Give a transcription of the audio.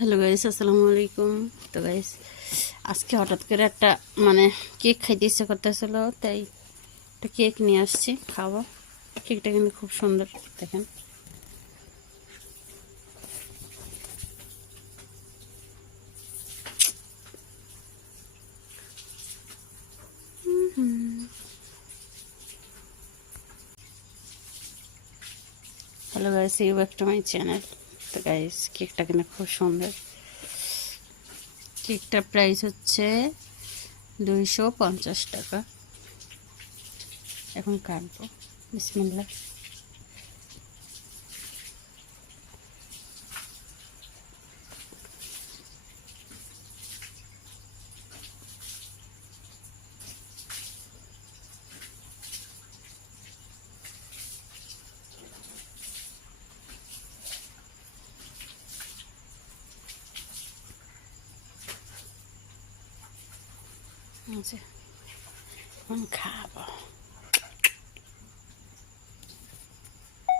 Hello guys, আসসালামু আলাইকুম। তো গাইস, আজকে হঠাৎ করে একটা কেক খাইতে ইচ্ছে করতেছিল, তাই একটা কেক নিয়ে আসছি, খাবো। কেকটা কিন্তু খুব সুন্দর, দেখেন। Hello guys, you back to my channel. তো গাইস, কেকটা কিন্তু খুব সুন্দর। কেকটার প্রাইস হচ্ছে 250 টাকা। এখন কাটবো, বিসমিল্লাহ। এখন খাবো।